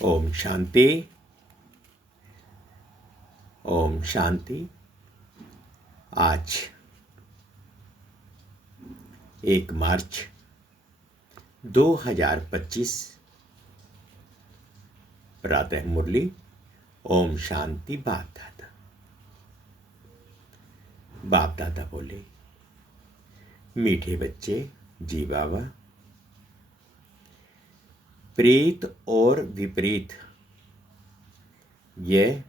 ओम शांति। ओम शांति। आज 1 मार्च 2025 प्रातः मुरली। ओम शांति। बाप दादा बोले, मीठे बच्चे जी बाबा, प्रीत और विपरीत यह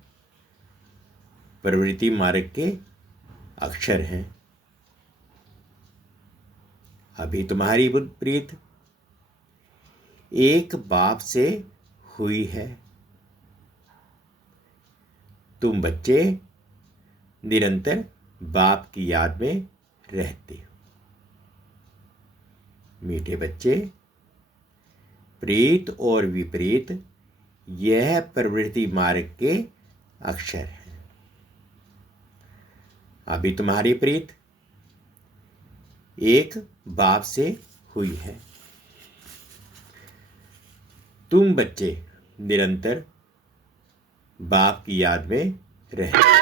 प्रवृत्ति मार्ग के अक्षर हैं। अभी तुम्हारी प्रीत एक बाप से हुई है। तुम बच्चे निरंतर बाप की याद में रहते हो। मीठे बच्चे, प्रीत और विपरीत यह प्रवृत्ति मार्ग के अक्षर हैं। अभी तुम्हारी प्रीत एक बाप से हुई है। तुम बच्चे निरंतर बाप की याद में रहते।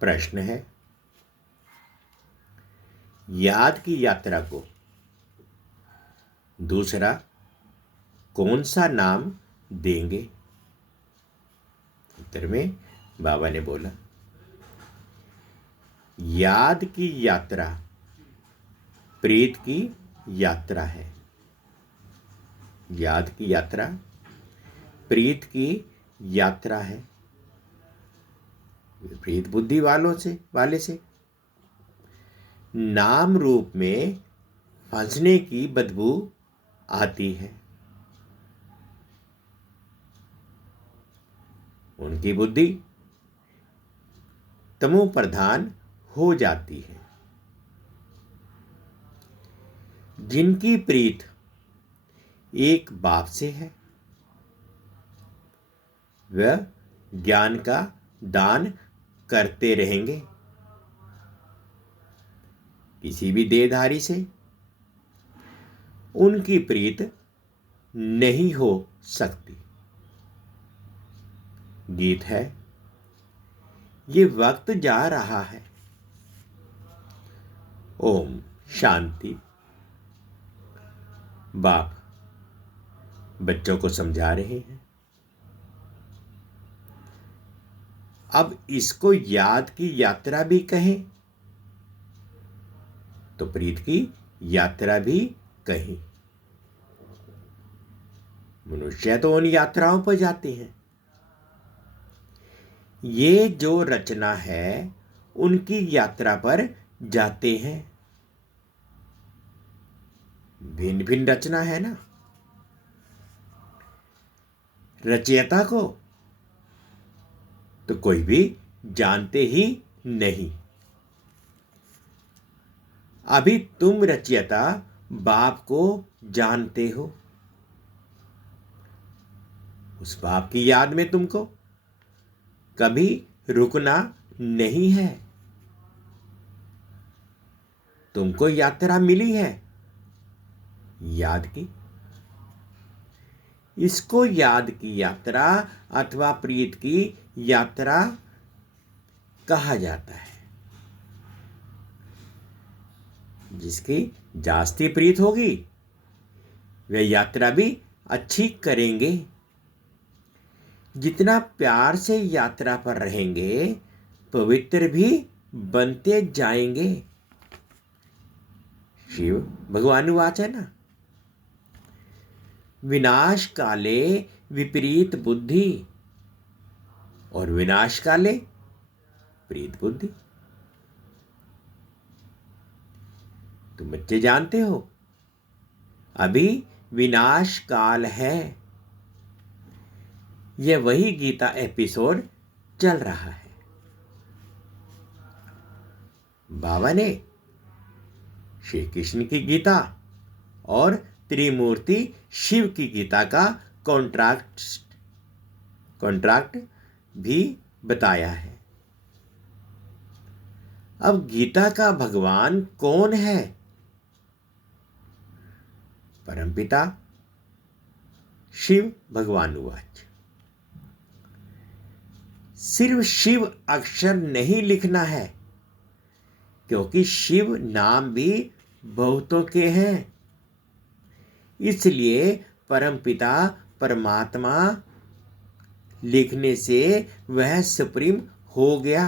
प्रश्न है, याद की यात्रा को दूसरा कौन सा नाम देंगे? उत्तर में बाबा ने बोला, याद की यात्रा प्रीत की यात्रा है। याद की यात्रा प्रीत की यात्रा है। विपरीत बुद्धि वाले से नाम रूप में फंसने की बदबू आती है। उनकी बुद्धि तमो प्रधान हो जाती है। जिनकी प्रीत एक बाप से है, वह ज्ञान का दान करते रहेंगे। किसी भी देहधारी से उनकी प्रीत नहीं हो सकती। गीत है, ये वक्त जा रहा है। ओम शांति। बाप बच्चों को समझा रहे हैं, अब इसको याद की यात्रा भी कहें तो प्रीत की यात्रा भी कहें। मनुष्य तो उन यात्राओं पर जाते हैं। ये जो रचना है उनकी यात्रा पर जाते हैं। भिन्न भिन्न रचना है ना। रचयिता को तो कोई भी जानते ही नहीं। अभी तुम रचयिता बाप को जानते हो। उस बाप की याद में तुमको कभी रुकना नहीं है। तुमको यात्रा मिली है याद की। इसको याद की यात्रा अथवा प्रीत की यात्रा कहा जाता है। जिसकी जास्ती प्रीत होगी वे यात्रा भी अच्छी करेंगे। जितना प्यार से यात्रा पर रहेंगे पवित्र भी बनते जाएंगे। शिव भगवान वाच है ना, विनाश काले विपरीत बुद्धि और विनाश काले प्रीत बुद्धि। तुम बच्चे जानते हो अभी विनाश काल है। यह वही गीता एपिसोड चल रहा है। बाबा ने श्री कृष्ण की गीता और त्रिमूर्ति शिव की गीता का कॉन्ट्रैक्ट भी बताया है। अब गीता का भगवान कौन है? परमपिता शिव भगवान वाच। सिर्फ शिव अक्षर नहीं लिखना है, क्योंकि शिव नाम भी बहुतों के हैं। इसलिए परमपिता परमात्मा लिखने से वह सुप्रीम हो गया।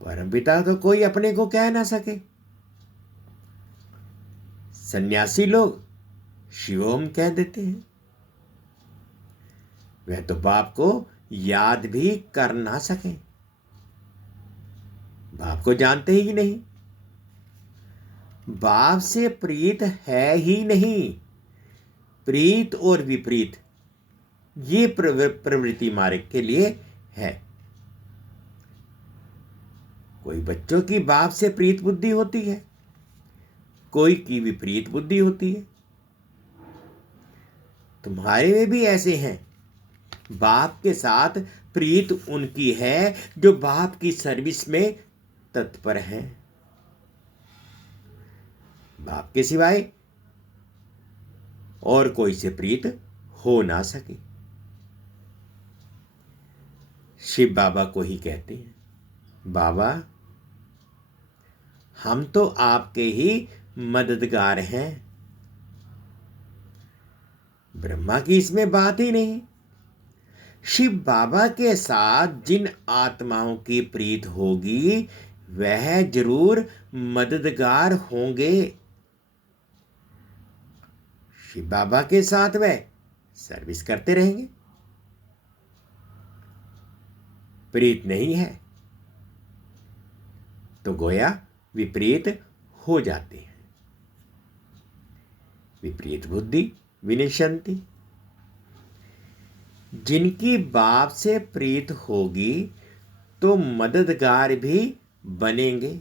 परमपिता तो कोई अपने को कह ना सके। सन्यासी लोग शिवोम कह देते हैं। वह तो बाप को याद भी कर ना सके। बाप को जानते ही नहीं। बाप से प्रीत है ही नहीं। प्रीत और विपरीत ये प्रवृत्ति मार्ग के लिए है। कोई बच्चों की बाप से प्रीत बुद्धि होती है, कोई की विपरीत बुद्धि होती है। तुम्हारे में भी ऐसे हैं। बाप के साथ प्रीत उनकी है जो बाप की सर्विस में तत्पर हैं। बाप के सिवाय और कोई से प्रीत हो ना सके। शिव बाबा को ही कहते हैं, बाबा हम तो आपके ही मददगार हैं। ब्रह्मा की इसमें बात ही नहीं। शिव बाबा के साथ जिन आत्माओं की प्रीत होगी वह जरूर मददगार होंगे। शिव बाबा के साथ वह सर्विस करते रहेंगे। प्रीत नहीं है तो गोया विपरीत हो जाते हैं। विपरीत बुद्धि विनशंति। जिनकी बाप से प्रीत होगी तो मददगार भी बनेंगे।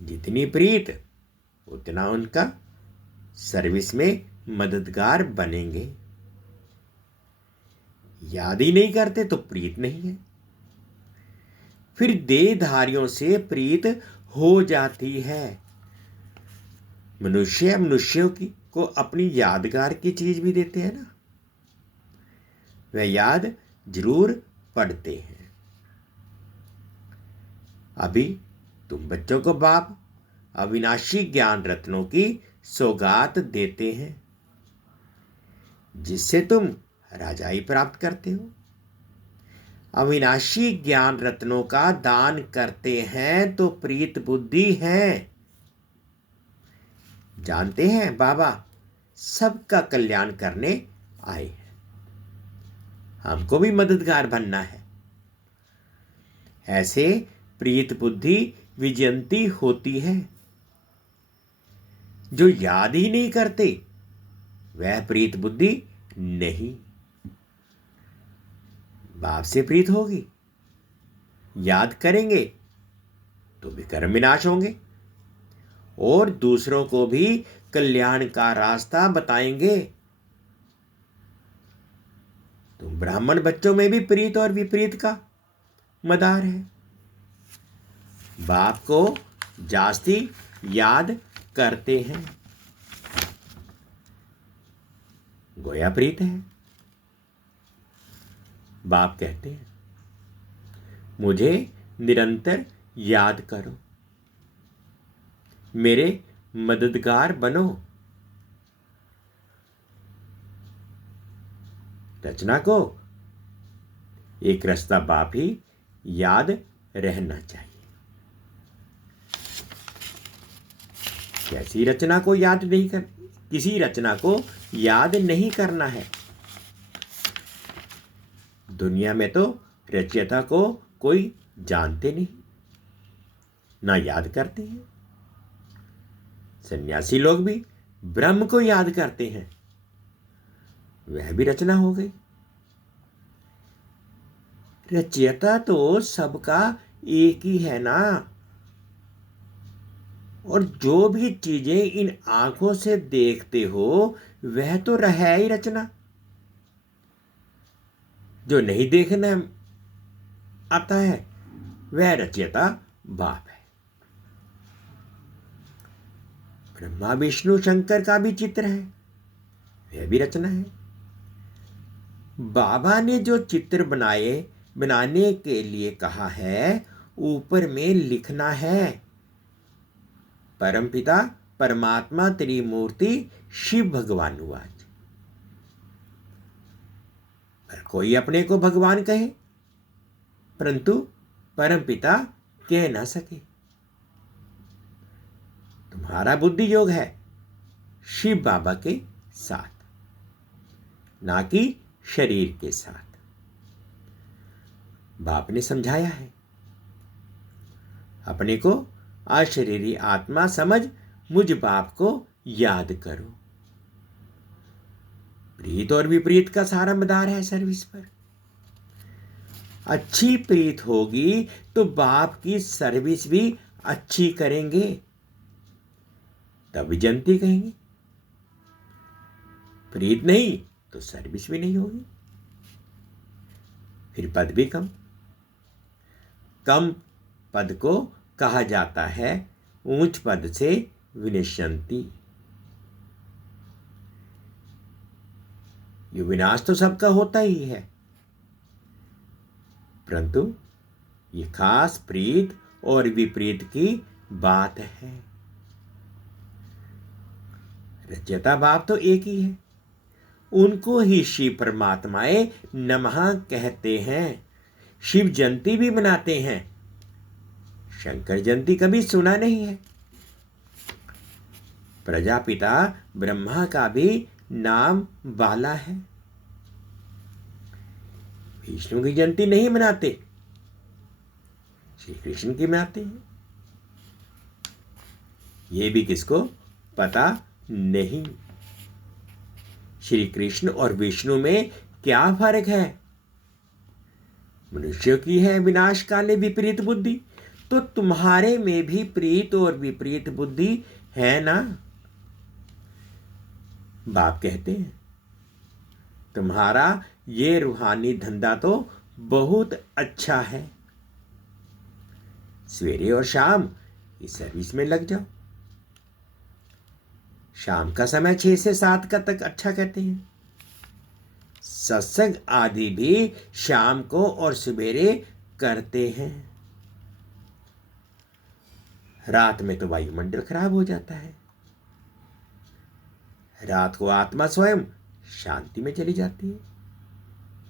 जितनी प्रीत उतना उनका सर्विस में मददगार बनेंगे। याद ही नहीं करते तो प्रीत नहीं है। फिर देहधारियों से प्रीत हो जाती है। मनुष्य मनुष्यों की को अपनी यादगार की चीज भी देते हैं ना, वह याद जरूर पढ़ते हैं। अभी तुम बच्चों को बाप अविनाशी ज्ञान रत्नों की सौगात देते हैं, जिससे तुम राजाई प्राप्त करते हो। अविनाशी ज्ञान रत्नों का दान करते हैं तो प्रीत बुद्धि है। जानते हैं बाबा सबका कल्याण करने आए हैं, हमको भी मददगार बनना है। ऐसे प्रीत बुद्धि विजयंती होती है। जो याद ही नहीं करते वह प्रीत बुद्धि नहीं। बाप से प्रीत होगी, याद करेंगे तो भी कर्म विनाश होंगे और दूसरों को भी कल्याण का रास्ता बताएंगे। तो ब्राह्मण बच्चों में भी प्रीत और विपरीत का मदार है। बाप को जास्ती याद करते हैं, गोया प्रीत है। बाप कहते हैं मुझे निरंतर याद करो, मेरे मददगार बनो। रचना को एक रास्ता बाप ही याद रहना चाहिए। कैसी रचना को याद नहीं कर, किसी रचना को याद नहीं करना है। दुनिया में तो रचयिता को कोई जानते नहीं, ना याद करते हैं। सन्यासी लोग भी ब्रह्म को याद करते हैं, वह भी रचना हो गई। रचयिता तो सबका एक ही है ना। और जो भी चीजें इन आंखों से देखते हो वह तो है ही रचना। जो नहीं देखना आता है वह रचयिता बाप है। ब्रह्मा विष्णु शंकर का भी चित्र है, वह भी रचना है। बाबा ने जो चित्र बनाने के लिए कहा है ऊपर में लिखना है परमपिता परमात्मा त्रिमूर्ति शिव भगवानुवाच। पर कोई अपने को भगवान कहे परंतु परमपिता कह ना सके। तुम्हारा बुद्धि योग है शिव बाबा के साथ, ना कि शरीर के साथ। बाप ने समझाया है अपने को अशरीरी आत्मा समझ मुझ बाप को याद करो। प्रीत और विपरीत का सारा मदार है सर्विस पर। अच्छी प्रीत होगी तो बाप की सर्विस भी अच्छी करेंगे, तब विजयंती कहेंगे। प्रीत नहीं तो सर्विस भी नहीं होगी, फिर पद भी कम। कम पद को कहा जाता है ऊंच पद से विनश्यंती। ये विनाश तो सबका होता ही है, परंतु ये खास प्रीत और विपरीत की बात है। रचयिता बाप तो एक ही है, उनको ही शिव परमात्माएं नमः कहते हैं। शिव जयंती भी मनाते हैं, शंकर जयंती कभी सुना नहीं है। प्रजापिता ब्रह्मा का भी नाम बाला है। विष्णु की जयंती नहीं मनाते, श्री कृष्ण की मनाते हैं। ये भी किसको पता नहीं। श्री कृष्ण और विष्णु में क्या फर्क है? मनुष्य की है विनाश काले विपरीत बुद्धि, तो तुम्हारे में भी प्रीत और विपरीत बुद्धि है ना। बाप कहते हैं, तुम्हारा ये रूहानी धंधा तो बहुत अच्छा है, सवेरे और शाम इस सर्विस में लग जाओ। शाम का समय 6 से 7 का तक अच्छा कहते हैं। सत्संग आदि भी शाम को और सवेरे करते हैं। रात में तो वायुमंडल खराब हो जाता है। रात को आत्मा स्वयं शांति में चली जाती है,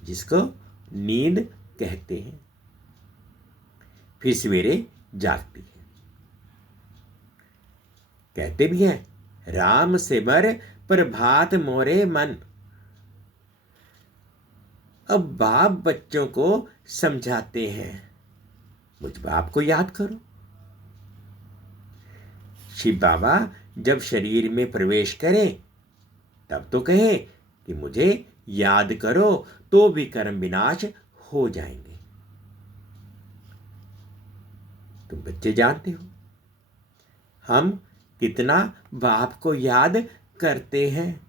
जिसको नींद कहते हैं। फिर सवेरे जागती है। कहते भी हैं, राम सिमर प्रभात मोरे मन। अब बाप बच्चों को समझाते हैं, मुझ बाप को याद करो। शिव बाबा जब शरीर में प्रवेश करें तब तो कहें कि मुझे याद करो, तो भी कर्म विनाश हो जाएंगे। तुम बच्चे जानते हो हम कितना बाप को याद करते हैं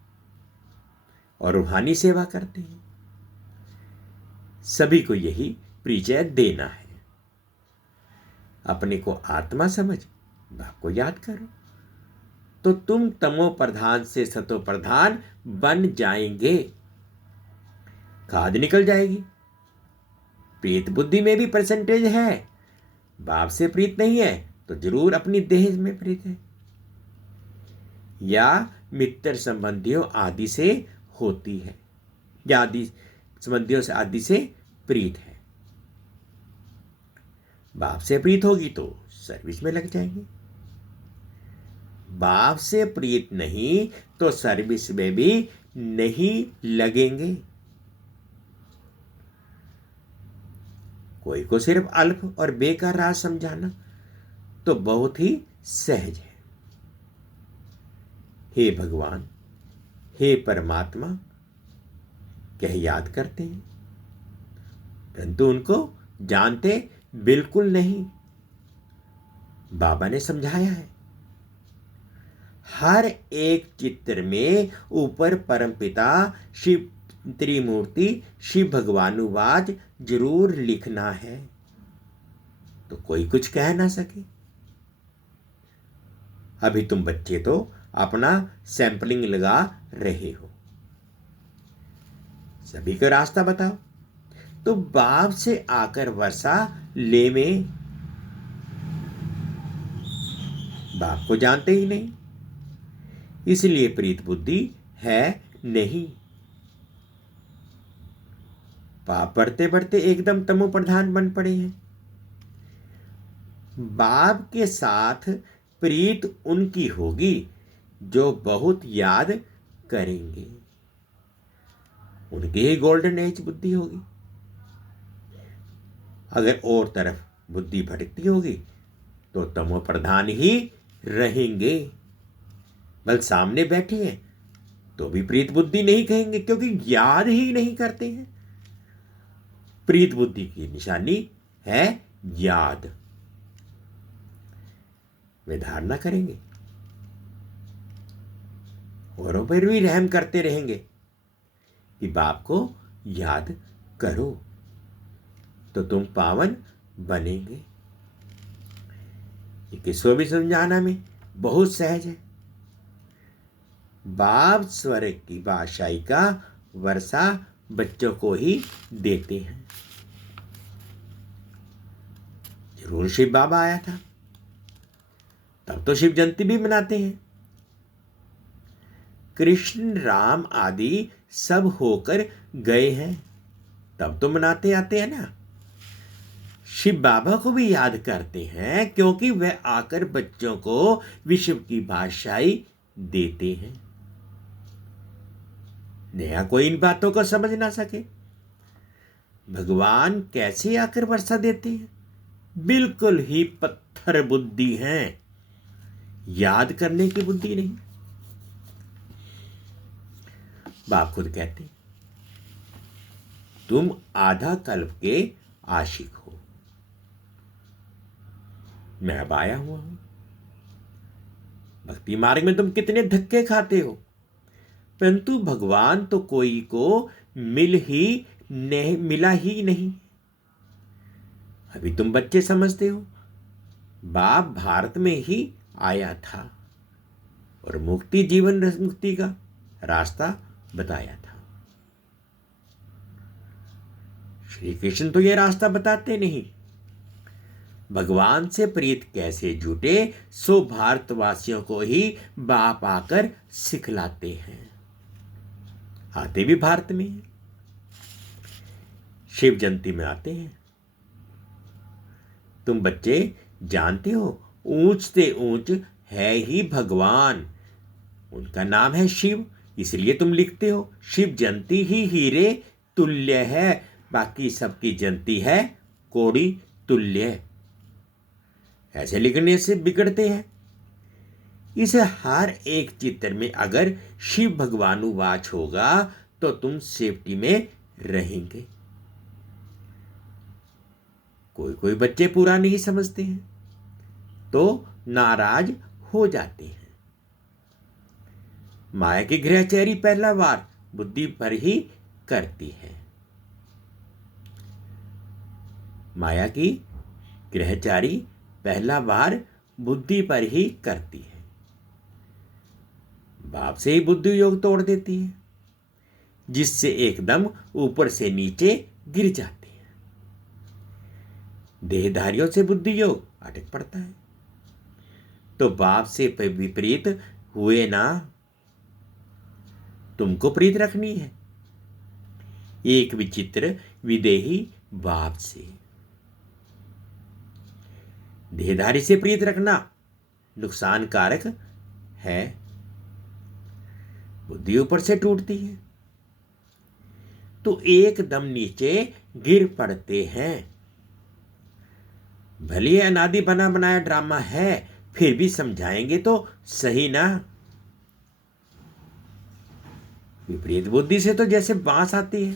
और रूहानी सेवा करते हैं। सभी को यही परिचय देना है। अपने को आत्मा समझ बाप को याद करो, तो तुम तमो प्रधान से सतो प्रधान बन जाएंगे। खाद निकल जाएगी। प्रीत बुद्धि में भी परसेंटेज है। बाप से प्रीत नहीं है तो जरूर अपनी देह में प्रीत है, या मित्र संबंधियों आदि से होती है, या आदि संबंधियों से आदि से प्रीत है। बाप से प्रीत होगी तो सर्विस में लग जाएंगे। बाप से प्रीत नहीं तो सर्विस में भी नहीं लगेंगे। कोई को सिर्फ अल्प और बेकार राज समझाना तो बहुत ही सहज है। हे भगवान, हे परमात्मा कह याद करते हैं, परंतु उनको जानते बिल्कुल नहीं। बाबा ने समझाया है, हर एक चित्र में ऊपर परमपिता शिव त्रिमूर्ति शिव भगवानुवाच जरूर लिखना है, तो कोई कुछ कह ना सके। अभी तुम बच्चे तो अपना सैंपलिंग लगा रहे हो। सभी को रास्ता बताओ, तो बाप से आकर वर्षा ले में। बाप को जानते ही नहीं, इसलिए प्रीत बुद्धि है नहीं। पाप बढ़ते बढ़ते एकदम तमो प्रधान बन पड़े हैं। बाप के साथ प्रीत उनकी होगी जो बहुत याद करेंगे। उनकी ही गोल्डन एज बुद्धि होगी। अगर और तरफ बुद्धि भटकती होगी तो तमो प्रधान ही रहेंगे। बल सामने बैठे हैं तो भी प्रीत बुद्धि नहीं कहेंगे, क्योंकि याद ही नहीं करते हैं। प्रीत बुद्धि की निशानी है याद। वे धारणा करेंगे, औरों पर भी रहम करते रहेंगे कि बाप को याद करो, तो तुम पावन बनेंगे। ये किसको भी समझाना में बहुत सहज है। बाप स्वर्ग की बादशाही का वर्षा बच्चों को ही देते हैं। जरूर शिव बाबा आया था, तब तो शिव जयंती भी मनाते हैं। कृष्ण राम आदि सब होकर गए हैं, तब तो मनाते आते हैं ना। शिव बाबा को भी याद करते हैं, क्योंकि वह आकर बच्चों को विश्व की बादशाही देते हैं। नया कोई इन बातों को समझ ना सके। भगवान कैसे आकर वर्षा देते हैं? बिल्कुल ही पत्थर बुद्धि है, याद करने की बुद्धि नहीं। बाप खुद कहते, तुम आधा कल्प के आशिक हो, मैं अब आया हुआ हूं। भक्ति मार्ग में तुम कितने धक्के खाते हो, परंतु भगवान तो कोई को मिला ही नहीं। अभी तुम बच्चे समझते हो, बाप भारत में ही आया था और मुक्ति, जीवन मुक्ति का रास्ता बताया था। श्री कृष्ण तो ये रास्ता बताते नहीं। भगवान से प्रीत कैसे जुटे, सो भारतवासियों को ही बाप आकर सिखलाते हैं। आते भी भारत में हैं, शिव जयंती में आते हैं। तुम बच्चे जानते हो, ऊंच से ऊंच है ही भगवान, उनका नाम है शिव, इसलिए तुम लिखते हो शिव जयंती ही हीरे तुल्य है, बाकी सबकी जयंती है कोड़ी तुल्य। ऐसे लिखने से बिगड़ते हैं। इस हर एक चित्र में अगर शिव भगवानुवाच होगा तो तुम सेफ्टी में रहेंगे। कोई कोई बच्चे पूरा नहीं समझते हैं तो नाराज हो जाते हैं। माया की ग्रहचारी पहला वार बुद्धि पर ही करती है। माया की ग्रहचारी पहला वार बुद्धि पर ही करती है, बाप से ही बुद्धि योग तोड़ देती है, जिससे एकदम ऊपर से नीचे गिर जाते हैं। देहधारियों से बुद्धि योग अटक पड़ता है। तो बाप से विपरीत हुए ना, तुमको प्रीत रखनी है एक विचित्र विदेही बाप से। देहधारी से प्रीत रखना नुकसानकारक है, बुद्धि ऊपर से टूटती है तो एकदम नीचे गिर पड़ते हैं। भले अनादि बना बनाया ड्रामा है, फिर भी समझाएंगे तो सही ना। विपरीत बुद्धि से तो जैसे बांस आती है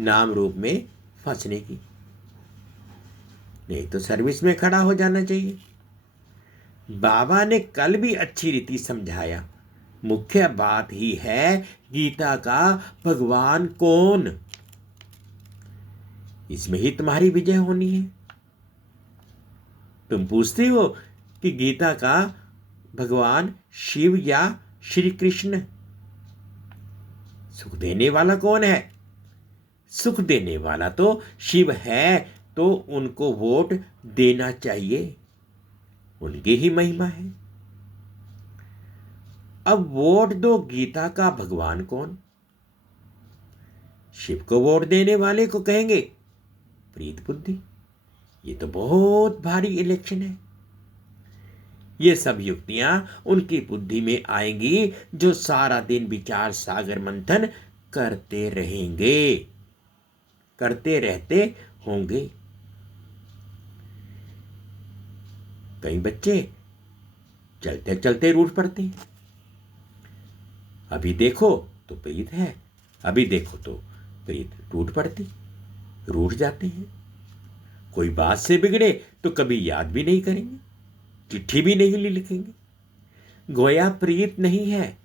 नाम रूप में फंसने की, नहीं तो सर्विस में खड़ा हो जाना चाहिए। बाबा ने कल भी अच्छी रीति समझाया, मुख्य बात ही है गीता का भगवान कौन, इसमें ही तुम्हारी विजय होनी है। तुम पूछते हो कि गीता का भगवान शिव या श्री कृष्ण, सुख देने वाला कौन है? सुख देने वाला तो शिव है, तो उनको वोट देना चाहिए, उनकी ही महिमा है। अब वोट दो गीता का भगवान कौन? शिव को वोट देने वाले को कहेंगे प्रीत बुद्धि। ये तो बहुत भारी इलेक्शन है। ये सब युक्तियां उनकी बुद्धि में आएंगी जो सारा दिन विचार सागर मंथन करते रहेंगे, करते रहते होंगे। कई बच्चे चलते चलते रूठ पड़ते हैं। अभी देखो तो प्रीत है, अभी देखो तो प्रीत टूट पड़ती, रूठ जाते हैं। कोई बात से बिगड़े तो कभी याद भी नहीं करेंगे, चिट्ठी भी नहीं लिखेंगे, गोया प्रीत नहीं है।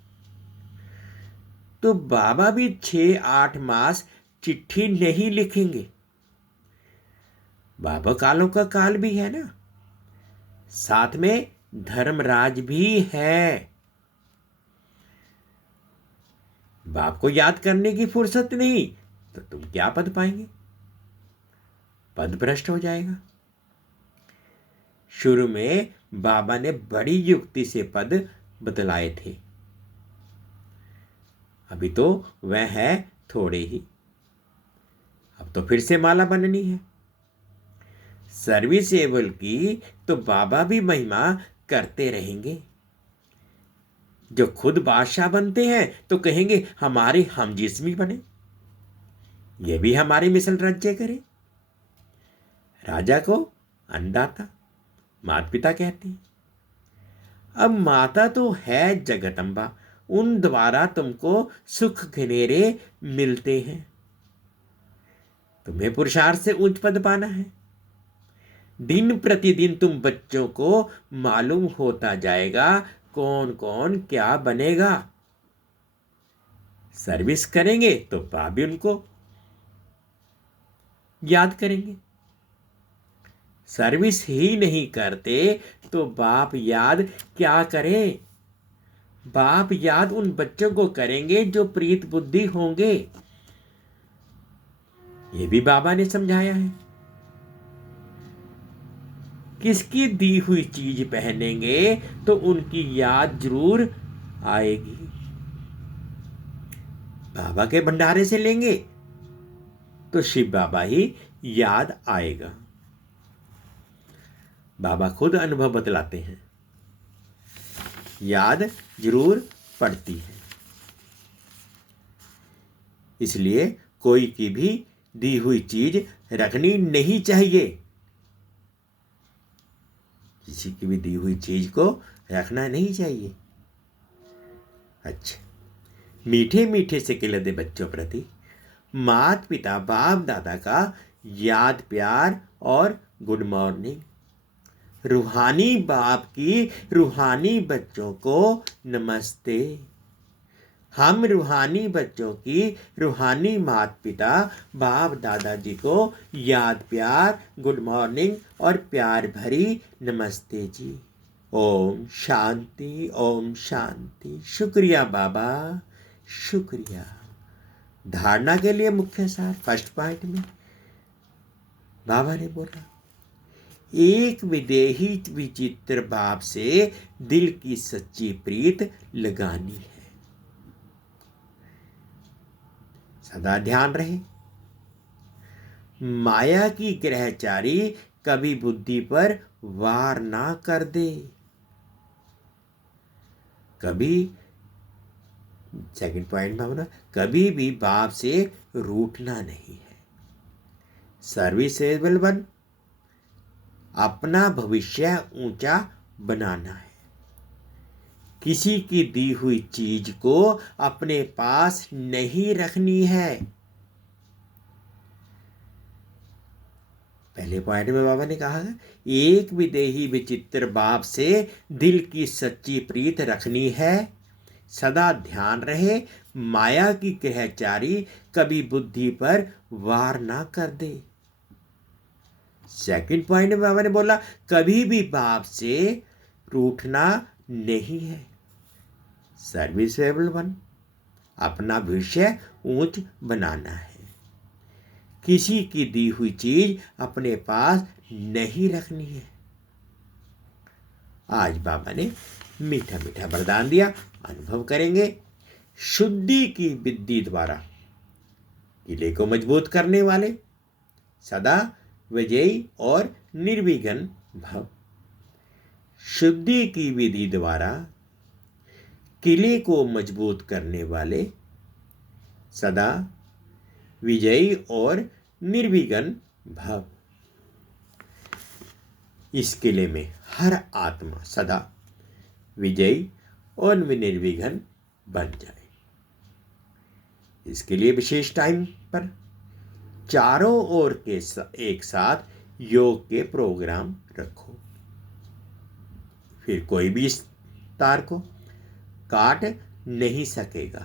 तो बाबा भी 6-8 मास चिट्ठी नहीं लिखेंगे। बाबा कालों का काल भी है ना, साथ में धर्मराज भी है। बाप को याद करने की फुर्सत नहीं तो तुम क्या पद पाएंगे? पद भ्रष्ट हो जाएगा। शुरू में बाबा ने बड़ी युक्ति से पद बदलाए थे, अभी तो वह है थोड़े ही, अब तो फिर से माला बननी है। सर्विसेबल की तो बाबा भी महिमा करते रहेंगे। जो खुद बादशाह बनते हैं तो कहेंगे हमारे हम जिस्मी बने, ये भी हमारे मिसल राज्य करे। राजा को अन्नदाता माता पिता कहते हैं। अब माता तो है जगदम्बा, उन द्वारा तुमको सुख घनेरे मिलते हैं। तुम्हें पुरुषार्थ से उच्च पद पाना है। दिन प्रतिदिन तुम बच्चों को मालूम होता जाएगा कौन कौन क्या बनेगा। सर्विस करेंगे तो बाप भी उनको याद करेंगे, सर्विस ही नहीं करते तो बाप याद क्या करें। बाप याद उन बच्चों को करेंगे जो प्रीत बुद्धि होंगे। ये भी बाबा ने समझाया है। किसकी दी हुई चीज पहनेंगे तो उनकी याद जरूर आएगी। बाबा के भंडारे से लेंगे तो शिव बाबा ही याद आएगा। बाबा खुद अनुभव बतलाते हैं, याद जरूर पड़ती है। इसलिए कोई की भी दी हुई चीज रखनी नहीं चाहिए। किसी की भी दी हुई चीज को रखना नहीं चाहिए। अच्छा, मीठे मीठे से खिलते बच्चों प्रति माता पिता बाप दादा का याद प्यार और गुड मॉर्निंग। रूहानी बाप की रूहानी बच्चों को नमस्ते। हम रूहानी बच्चों की रूहानी माता पिता बाप दादाजी को याद प्यार गुड मॉर्निंग और प्यार भरी नमस्ते जी। ओम शांति ओम शांति। शुक्रिया बाबा, शुक्रिया। धारणा के लिए मुख्य सार फर्स्ट पॉइंट में बाबा ने बोला, एक विदेही विचित्र बाप से दिल की सच्ची प्रीत लगानी है। सदा ध्यान रहे, माया की ग्रहचारी कभी बुद्धि पर वार ना कर दे। कभी सेकंड पॉइंट में बोला, कभी भी बाप से रूठना नहीं है। सर्विसेबल बन, अपना भविष्य ऊंचा बनाना है। किसी की दी हुई चीज को अपने पास नहीं रखनी है। पहले पॉइंट में बाबा ने कहा, एक विदेही विचित्र बाप से दिल की सच्ची प्रीत रखनी है। सदा ध्यान रहे, माया की ग्रहचारी कभी बुद्धि पर वार ना कर दे। सेकंड पॉइंट में बाबा ने बोला, कभी भी बाप से रूठना नहीं है। सर्विसेबल बन, अपना भविष्य ऊंच बनाना है। किसी की दी हुई चीज अपने पास नहीं रखनी है। आज बाबा ने मीठा मीठा वरदान दिया, अनुभव करेंगे। शुद्धि की विद्धि द्वारा किले को मजबूत करने वाले सदा विजयी और निर्विघ्न भव। शुद्धि की विधि द्वारा किले को मजबूत करने वाले सदा विजयी और निर्विघ्न भव। इस किले में हर आत्मा सदा विजयी और निर्विघ्न बन जाए। इसके लिए विशेष टाइम पर चारों ओर के एक साथ योग के प्रोग्राम रखो। फिर कोई भी इस तार को काट नहीं सकेगा,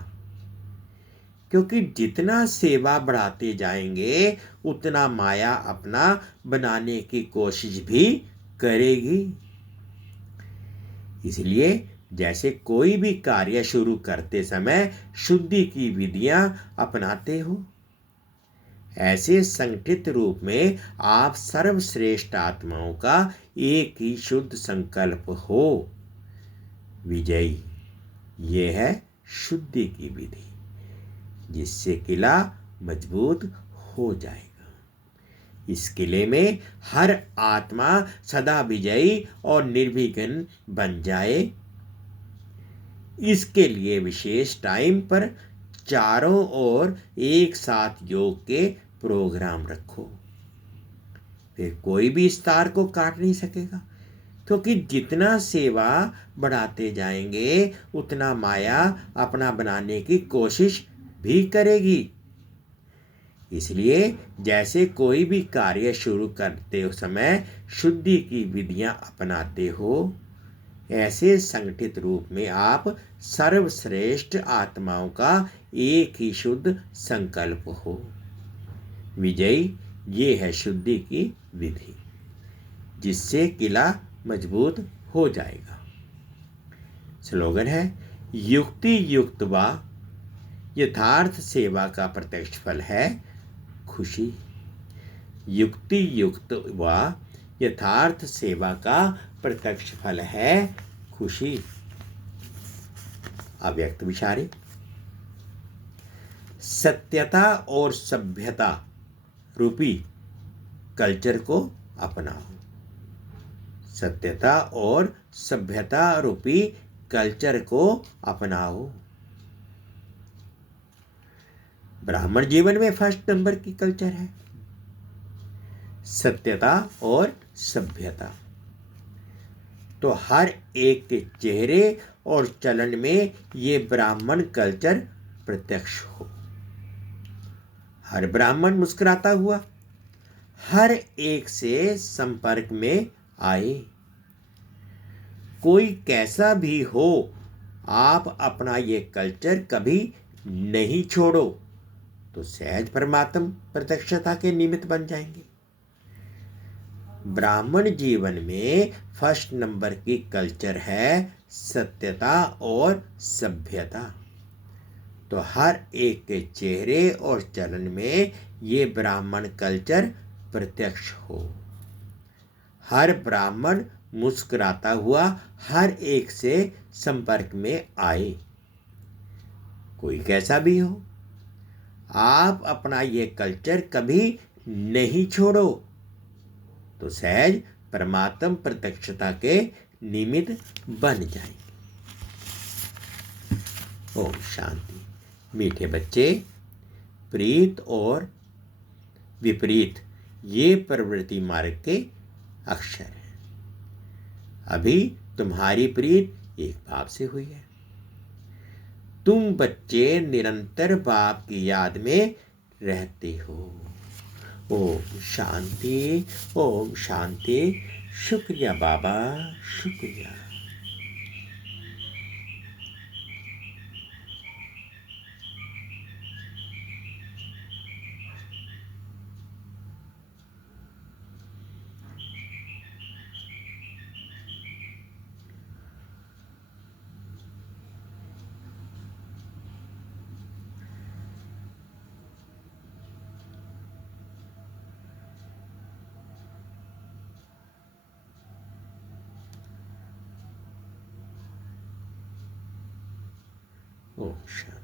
क्योंकि जितना सेवा बढ़ाते जाएंगे उतना माया अपना बनाने की कोशिश भी करेगी। इसलिए जैसे कोई भी कार्य शुरू करते समय शुद्धि की विधियां अपनाते हो, ऐसे संगठित रूप में आप सर्वश्रेष्ठ आत्माओं का एक ही शुद्ध संकल्प हो, विजयी। ये है शुद्धि की विधि, जिससे किला मजबूत हो जाएगा। इस किले में हर आत्मा सदा विजयी और निर्विघ्न बन जाए। इसके लिए विशेष टाइम पर चारों ओर एक साथ योग के प्रोग्राम रखो। फिर कोई भी इस तार को काट नहीं सकेगा, क्योंकि जितना सेवा बढ़ाते जाएंगे उतना माया अपना बनाने की कोशिश भी करेगी। इसलिए जैसे कोई भी कार्य शुरू करते समय शुद्धि की विधियां अपनाते हो, ऐसे संगठित रूप में आप सर्वश्रेष्ठ आत्माओं का एक ही शुद्ध संकल्प हो। विजयी, ये है शुद्धि की विधि, जिससे किला मजबूत हो जाएगा। स्लोगन है, युक्ति युक्त व यथार्थ सेवा का प्रत्यक्ष फल है खुशी। युक्ति युक्त व यथार्थ सेवा का प्रत्यक्ष फल है खुशी। अव्यक्त विचारे, सत्यता और सभ्यता रूपी कल्चर को अपनाओ। सत्यता और सभ्यता रूपी कल्चर को अपनाओ। ब्राह्मण जीवन में फर्स्ट नंबर की कल्चर है सत्यता और सभ्यता। तो हर एक के चेहरे और चलन में ये ब्राह्मण कल्चर प्रत्यक्ष हो। हर ब्राह्मण मुस्कुराता हुआ हर एक से संपर्क में आए। कोई कैसा भी हो, आप अपना ये कल्चर कभी नहीं छोड़ो, तो सहज परमात्म प्रत्यक्षता के निमित्त बन जाएंगे। ब्राह्मण जीवन में फर्स्ट नंबर की कल्चर है सत्यता और सभ्यता। तो हर एक के चेहरे और चलन में ये ब्राह्मण कल्चर प्रत्यक्ष हो। हर ब्राह्मण मुस्कुराता हुआ हर एक से संपर्क में आए। कोई कैसा भी हो, आप अपना ये कल्चर कभी नहीं छोड़ो, तो सहज परमात्म प्रत्यक्षता के निमित्त बन जाएंगे। ओम शांति। मीठे बच्चे, प्रीत और विपरीत ये प्रवृत्ति मार्ग के अक्षर हैं। अभी तुम्हारी प्रीत एक बाप से हुई है। तुम बच्चे निरंतर बाप की याद में रहते हो। ओम शांति, ओम शांति। शुक्रिया बाबा, शुक्रिया। ओम शांति।